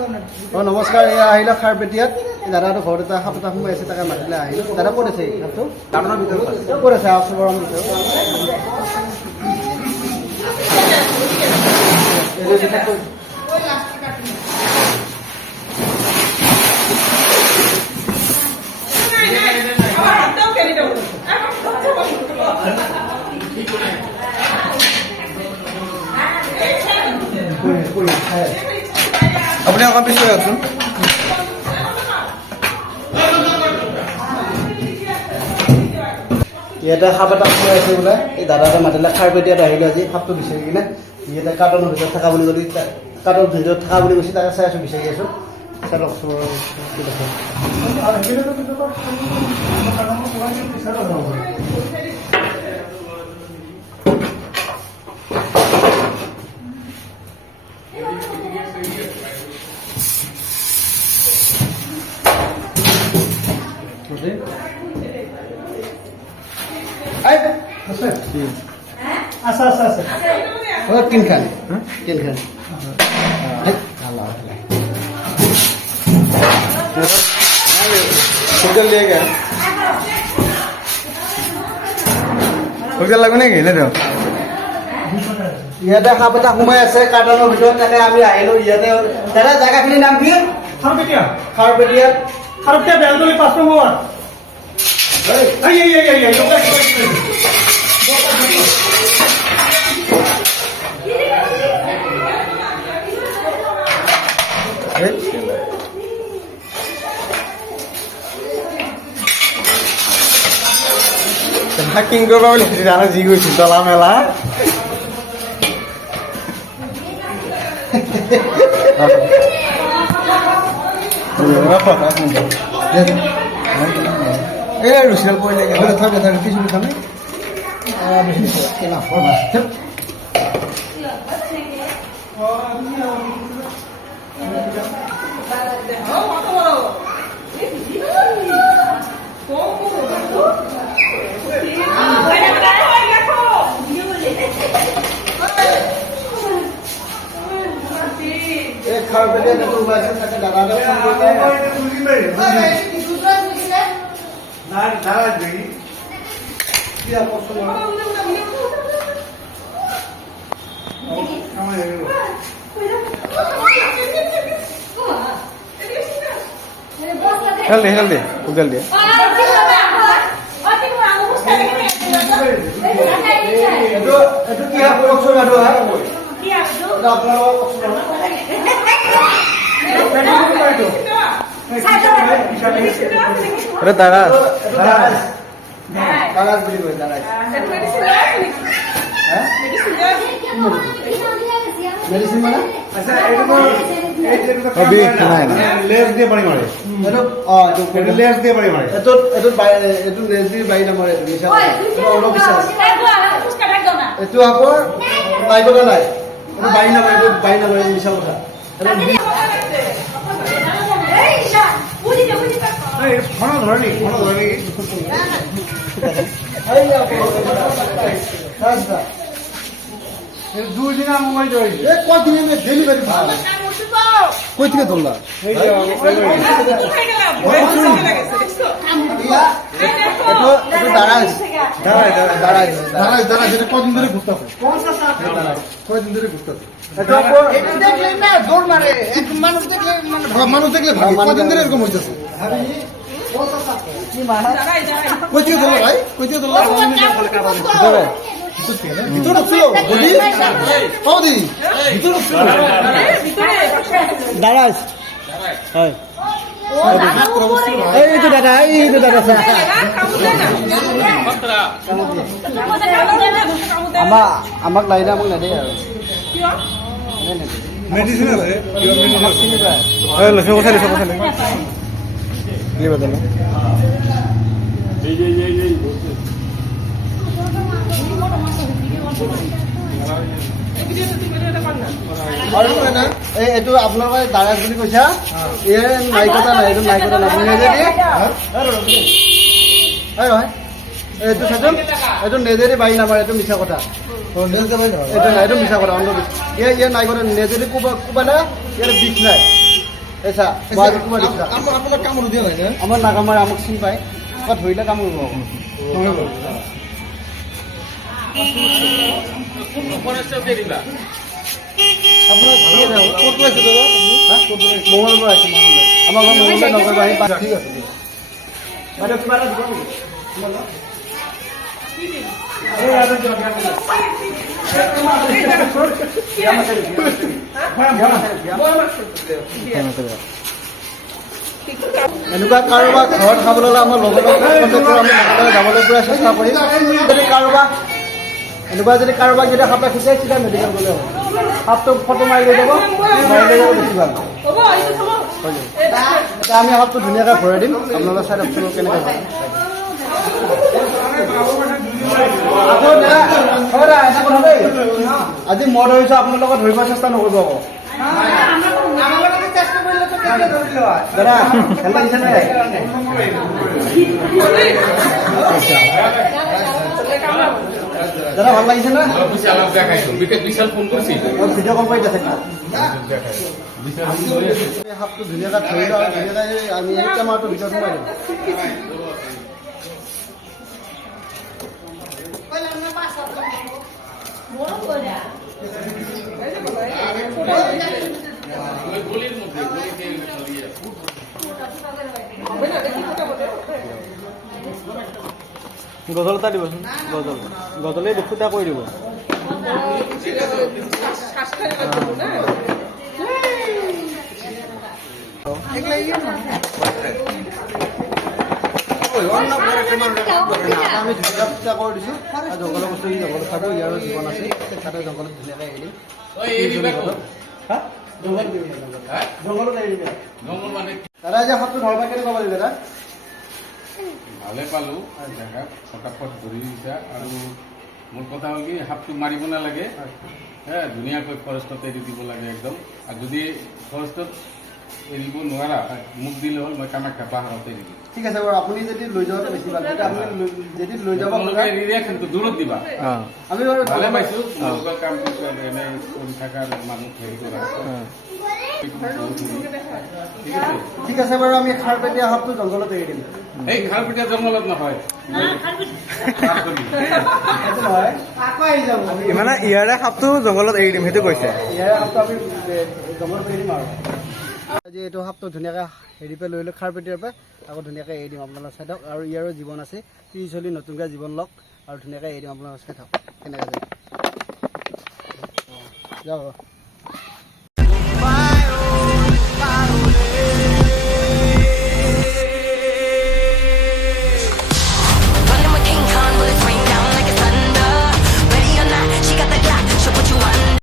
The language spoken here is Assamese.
অঁ নমস্কাৰ, এয়া আহিলে খাৰপেটীয়াত দাদাটো ঘৰত এটা সাপ এটা সোমাই আছে, তাকে মাতিলে আহিলোঁ। দাদা ক'ত আছে সাপটো? কাৰ্টনৰ ভিতৰত আছে। ক'ত আছে আচল গৰম ভিতৰত? আপুনি অকণ পিছুৱাই আহকচোন। ইয়াতে সাপ এটা সোমাই আছে বোলে। এই দাদা এটা মাতিলে খাৰপেটীয়াত আহিলোঁ আজি সাপটো বিচাৰি কিনে। ইয়াতে কাৰ্টনৰ ভিতৰত থকা বুলি যদি কাৰ্টনৰ ভিতৰত থকা বুলি কৈছে, তাকে চাই আছোঁ, বিচাৰি আছোঁ। চাই লওকচোন কি দেখোন। আছে আছে আছে তিনখান তিনখান হোটেল দিয়ে গে হোটেল লাগবে নেকি নে দিয়ক? ইয়াতে সাপ এটা সোমাই আছে কাৰ্টনৰ ভিতৰত, তাকে আমি আহিলোঁ। ইয়াতে দাদা জেগাখিনিৰ নাম কি? খাৰপেটীয়া খাৰপেটীয়াত খাৰপেটীয়া বেলতলি 5 নম্বৰ ৱাৰ্ড। হাকিং কৰিব বুলি জানো যি গৈছিল তলা মেলা এই ৰুচিয়েল পৰিলে কিছু খানে খাৰপেটীয়াত ওলাইছে, তাকে দাদা হেল দে হোটেল দিয়ে এইটো কি কওকচোন আৰু দাৰাজ দাৰাজ বুলি কয়, দাৰাজ মেডিচিন মানে লেজ দিয়ে পাৰি মাৰে এইটো লেজ দিয়ে পাৰি মাৰে এইটো নেজি বাই নামৰে অন্ধবিশ্বাস। এইটো আকৌ নাই কথা নাই, এইটো বাই নামৰে, এইটো বাই নামৰে মিছা কথা। দুদিনা মোবাইল ধৰিছে কদিন ডেলিভারি ভাল কই থেকে ধরলা? কদিন ধরে ঘুরতেছে, কদিন ধরে ঘুরতেছে। মানুষ দেখলে কদিন ধরে এরকম হইতেছে। কই থেকে ধরলা ভাই? কই থেকে ধরলা? ভিতরে ঢুকছিল বডি কদি ভিতরে ঢুকছিল দাঁড়াস হয় এই তো দাদা আমাক নাই দে, আমাক নেদে আৰু মেডিচিন আছে আৰু এইটো আপোনালোকে দাৰাজ বুলি কৈছা, এই নাইকতা নাই, এইটো নাইকতা নাই, এইটো চাচোন, এইটো নেজেৰি বাই নামাৰ, এইটো মিছা কথা। এইটো নাই, এইটো মিছা কথা, অন্ধবিশ্বাস। ইয়াৰ নাই কথা, নেজেৰি কোবালে ইয়াৰ বিষ নাই। এই চা মই আজি তোমাৰ দেখিছা আপোনাক কামোৰ দিয়া নাই না আমাৰ নাকামাৰ আমাক চিনি পায় ক'ত ধৰিলে কামুৰিব আপোনাৰ ক'ত পাইছে দাদা মঙলবাৰ আছে মঙলবাৰ আমাৰ ঘৰ মঙলবাৰ নগৰ আহি ঠিক আছে বাইদেউ কিবা এটা দিব নেকি এনেকুৱা কাৰোবাৰ ঘৰত খাবলৈ হ'লে আমাৰ লগৰ আমি যাবলৈ পুৰা চেষ্টা কৰিম যদি কাৰোবাৰ এনেকুৱা যদি কাৰোবাক যদি সাপে খুচে চিধা মেডিকেল গ'লে হ'ল সাপটো ফটো মাৰি লৈ যাব বেছি ভাল এতিয়া আমি সাপটো ধুনীয়াকৈ ভৰাই দিম আপোনালোকে চাই লওকচোন কেনেকৈ হয় আজি মই ধৰিছোঁ আপোনাৰ লগত ধৰিব চেষ্টা নকৰিব আকৌ দাদা ভাল লাগিছে নে দাদা ভাল লাগিছে না ভিডিঅ' কল কৰি আছে সাপটো ধুনীয়াকৈ ধৰি লওঁ ধুনীয়াকৈ আমি এই কেমেৰাটো ভিতৰত সোমাই দিম গজল এটা দিবচোন গজলেই দুখুটা কৰি দিব আমি ধুনীয়া পূজা কৰি দিছোঁ জংঘলৰ বস্তু জংঘলত খাব ইয়াৰো জীৱন আছে তাতে জংঘলত ধুনীয়াকৈ এৰি জংঘলত এৰি দাদা এতিয়া সাপটো ধৰবা কেনেকৈ ক'ব লাগিব দাদা ভালে পালো ফটাফট ধৰি দিছা আৰু মোৰ কথা হ'ল কি সাপটো মাৰিব নালাগে ধুনীয়াকৈ ফৰেষ্টত এৰি দিব লাগে একদম আৰু যদি ফৰেষ্টত এৰিব নোৱাৰা মোক দিলে হ'ল মই কামাখ্যা পাহাৰত এৰি দিম ঠিক আছে বাৰু আপুনি যদি লৈ যোৱাটো বেছি ভাল তেতিয়া আপুনি যদি লৈ যাব এৰি দিয়া কিন্তু দূৰত দিবা আমি বাৰু ভালে পাইছোঁ তোমালোকৰ কামটো এনে কৰি থকা মানুহ হেৰি কৰা ঠিক আছে বাৰু আমি খাৰ পেটীয়া সাপটো জংঘলত এৰি দিম এই খালপিঠা জংঘলত নহয় সেইটো নহয় আকৌ আহি যাব মানে ইয়াৰে সাপটো জংঘলত এৰি দিম সেইটো কৈছে ইয়াৰে সাপটো আমি জংঘলত এৰি দিম আৰু আজি এইটো সাপটো ধুনীয়াকৈ হেৰি পৰা লৈ খাৰ পেটীয়াৰ পৰা আকৌ ধুনীয়াকৈ এৰি দিম আপোনালোকে চাই থাকক আৰু ইয়াৰো জীৱন আছে 30 চলি নতুনকৈ জীৱন লওক আৰু ধুনীয়াকৈ এৰি দিম আপোনালোকে চাই থাকক কেনেকৈ যায় যাওক